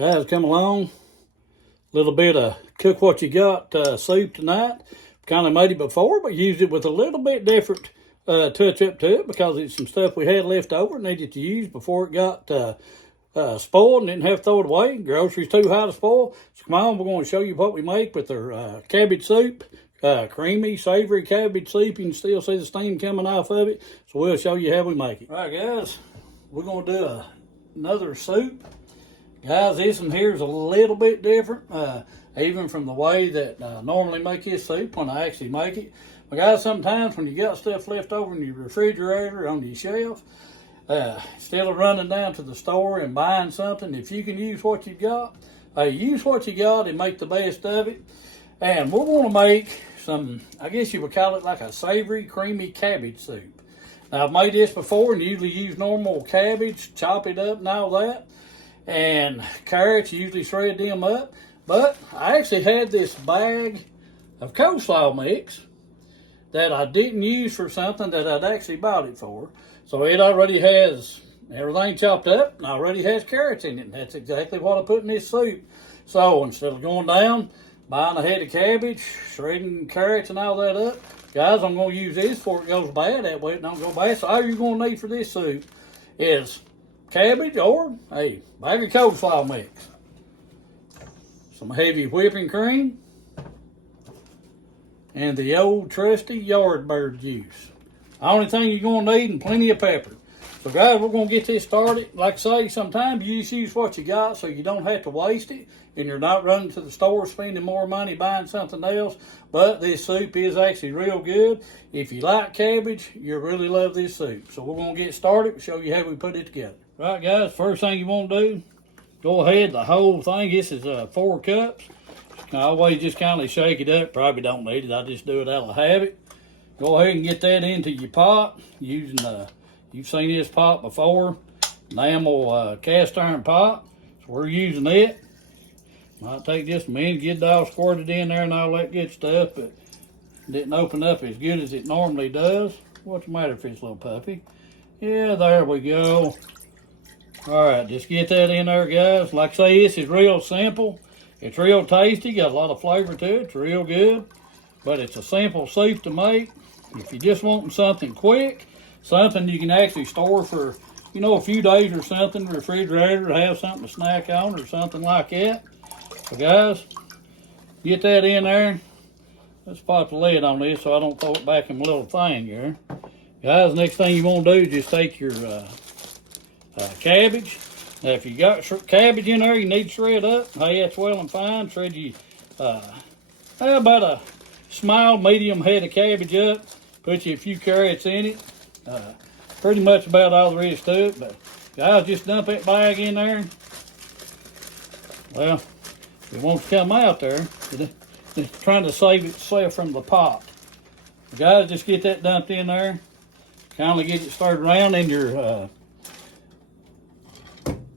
Guys, come along. A little bit of cook what you got soup tonight. Kind of made it before, but used it with a little bit different touch up to it because it's some stuff we had left over, needed to use before it got spoiled and didn't have to throw it away. Groceries too high to spoil. So come on, we're going to show you what we make with our cabbage soup. Creamy, savory cabbage soup. You can still see the steam coming off of it. So we'll show you how we make it. All right, guys, we're going to do another soup. Guys, this one here is a little bit different, even from the way that I normally make this soup when I actually make it. But guys, sometimes when you got stuff left over in your refrigerator on your shelf, instead of running down to the store and buying something, if you can use what you got, use what you got and make the best of it. And we're going to make some, I guess you would call it like a savory, creamy cabbage soup. Now, I've made this before and usually use normal cabbage, chop it up and all that. And carrots, usually shred them up. But I actually had this bag of coleslaw mix that I didn't use for something that I'd actually bought it for. So it already has everything chopped up and already has carrots in it. And that's exactly what I put in this soup. So instead of going down, buying a head of cabbage, shredding carrots and all that up, guys, I'm going to use this before it goes bad. That way it don't go bad. So all you're going to need for this soup is cabbage or a bag of coleslaw mix, some heavy whipping cream, and the old trusty Yardbird juice. The only thing you're going to need, and plenty of pepper. So guys, we're going to get this started. Like I say, sometimes you just use what you got so you don't have to waste it and you're not running to the store spending more money buying something else. But this soup is actually real good. If you like cabbage, you'll really love this soup. So we're going to get started and show you how we put it together. Right, guys, first thing you want to do, go ahead, the whole thing, this is 4 cups. I always just kind of shake it up. Probably don't need it, I just do it out of habit. Go ahead and get that into your pot using, you've seen this pot before, enamel cast iron pot. So we're using it. Might take just a minute to get it all squirted in there and all that good stuff, but it didn't open up as good as it normally does. What's the matter with this little puppy? Yeah, there we go. All right, just get that in there, guys. Like I say, this is real simple. It's real tasty, got a lot of flavor to it. It's real good, but it's a simple soup to make. If you're just wanting something quick, something you can actually store for, you know, a few days or something, refrigerator, to have something to snack on or something like that. So guys, get that in there. Let's pop the lid on this so I don't throw it back in my little thing here. Guys, next thing you want to do is just take your cabbage. Now, if you got cabbage in there, you need to shred up. Hey, that's well and fine. Shred you about a small, medium head of cabbage up. Put you a few carrots in it. Pretty much about all there is to it. But guys, just dump that bag in there. Well, it won't come out there. It's trying to save itself from the pot. Guys, just get that dumped in there. Kind of get it stirred around in your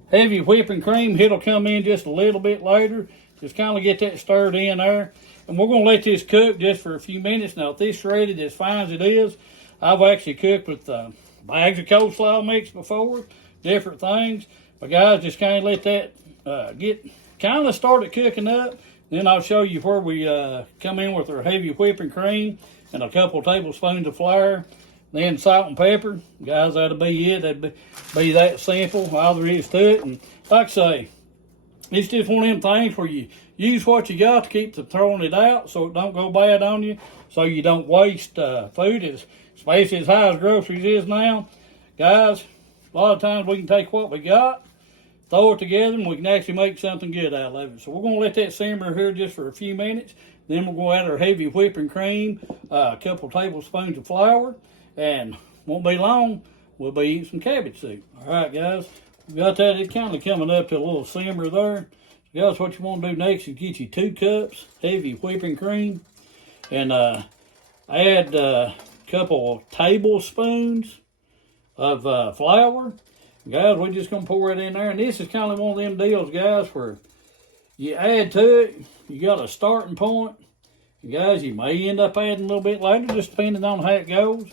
heavy whipping cream. It'll come in just a little bit later. Just kind of get that stirred in there. And we're going to let this cook just for a few minutes. Now, if this shredded as fine as it is, I've actually cooked with bags of coleslaw mix before, different things. But guys, just kind of let that get kind of started cooking up. Then I'll show you where we come in with our heavy whipping cream and a couple tablespoons of flour. Then salt and pepper. Guys, that'll be it. That'd be that simple. All there is to it. And like I say, it's just one of them things where you use what you got to keep from throwing it out so it don't go bad on you, so you don't waste food, especially as high as groceries is now. Guys, a lot of times we can take what we got, throw it together, and we can actually make something good out of it. So we're going to let that simmer here just for a few minutes. Then we're going to add our heavy whipping cream, a couple tablespoons of flour, and won't be long, we'll be eating some cabbage soup. All right, guys, we got that. It's kind of coming up to a little simmer there. So guys, what you want to do next is get you 2 cups heavy whipping cream and add a couple of tablespoons of flour. Guys, we're just going to pour it in there. And this is kind of one of them deals, guys, where you add to it, you got a starting point. And guys, you may end up adding a little bit later, just depending on how it goes.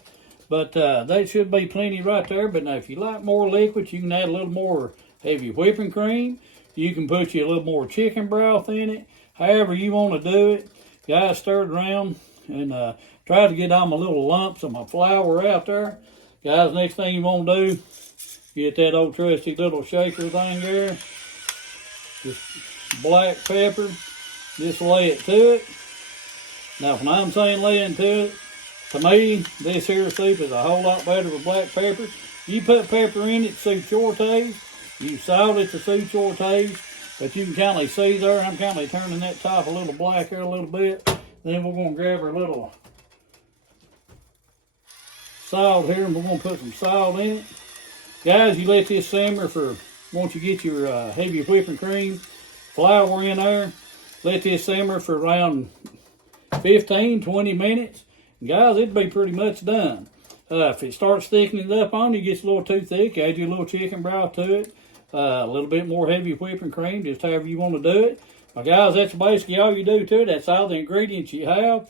But that should be plenty right there. But now, if you like more liquids, you can add a little more heavy whipping cream. You can put you a little more chicken broth in it. However you want to do it. Guys, stir it around and try to get all my little lumps of my flour out there. Guys, next thing you want to do, get that old trusty little shaker thing there. Just black pepper. Just lay it to it. Now, when I'm saying laying to it, to me, this here soup is a whole lot better with black pepper. You put pepper in it to suit your taste. You salt it to suit your taste. But you can kind of see there, I'm kind of turning that top a little blacker a little bit. Then we're going to grab our little salt here, and we're going to put some salt in it. Guys, you let this simmer for, once you get your heavy whipping cream, flour in there, let this simmer for around 15, 20 minutes. And guys, it'd be pretty much done. If it starts thickening it up on you, gets a little too thick, add your little chicken broth to it. A little bit more heavy whipping cream, just however you want to do it. Well, guys, that's basically all you do to it. That's all the ingredients you have.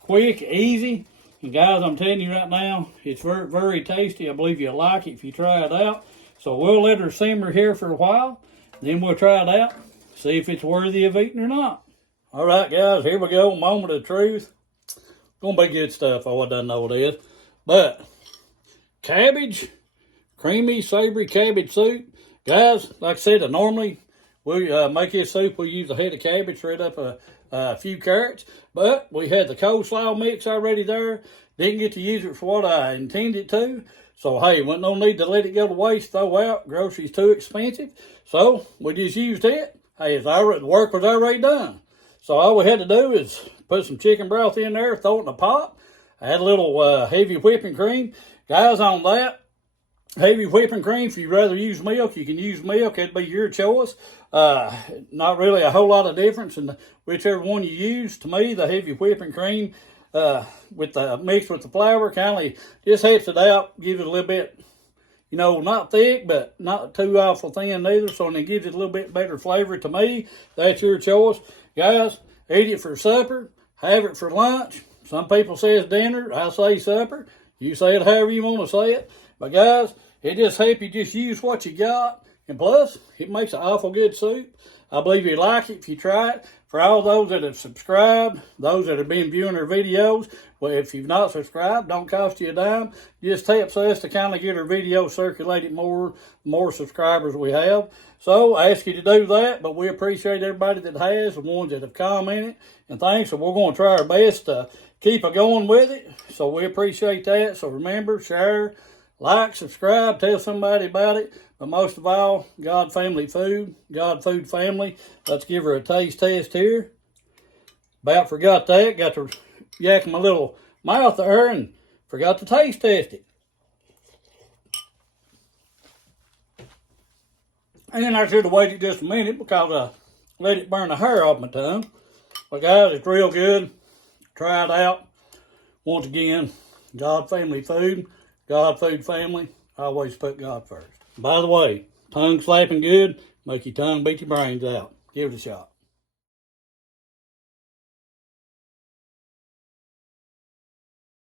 Quick, easy. And guys, I'm telling you right now, it's very, very tasty. I believe you'll like it if you try it out. So we'll let her simmer here for a while. Then we'll try it out. See if it's worthy of eating or not. All right, guys, here we go. Moment of truth. Gonna be good stuff. Oh, I don't know what it is. But cabbage, creamy, savory cabbage soup. Guys, like I said, normally we make this soup. We use a head of cabbage, shred up a few carrots. But we had the coleslaw mix already there. Didn't get to use it for what I intended to. So, hey, wasn't no need to let it go to waste, throw out. Groceries too expensive. So, we just used it. Hey, the work was already done. So, all we had to do is put some chicken broth in there, throw it in a pot. Add a little heavy whipping cream. Guys, on that, heavy whipping cream, if you'd rather use milk, you can use milk. It'd be your choice. Not really a whole lot of difference in whichever one you use. To me, the heavy whipping cream with the mixed with the flour kind of just helps it out, gives it a little bit, you know, not thick, but not too awful thin either. So it gives it a little bit better flavor. To me, that's your choice. Guys, eat it for supper. Have it for lunch. Some people say it's dinner. I say supper. You say it however you want to say it. But guys, it just helps you just use what you got. And plus, it makes an awful good soup. I believe you'd like it if you try it. For all those that have subscribed, those that have been viewing our videos, well, if you've not subscribed, don't cost you a dime. Just helps us to kind of get our videos circulated more subscribers we have. So I ask you to do that, but we appreciate everybody that has, the ones that have commented and things. So we're going to try our best to keep it going with it. So we appreciate that. So remember, share, like, subscribe, tell somebody about it. But most of all, God Family Food, God Food Family. Let's give her a taste test here. About forgot that. Got to yak my little mouth there and forgot to taste test it. And I should have waited just a minute because I let it burn the hair off my tongue. But guys, it's real good. Try it out. Once again, God Family Food, God Food Family. I always put God first. By the way, tongue slapping good, make your tongue beat your brains out. Give it a shot.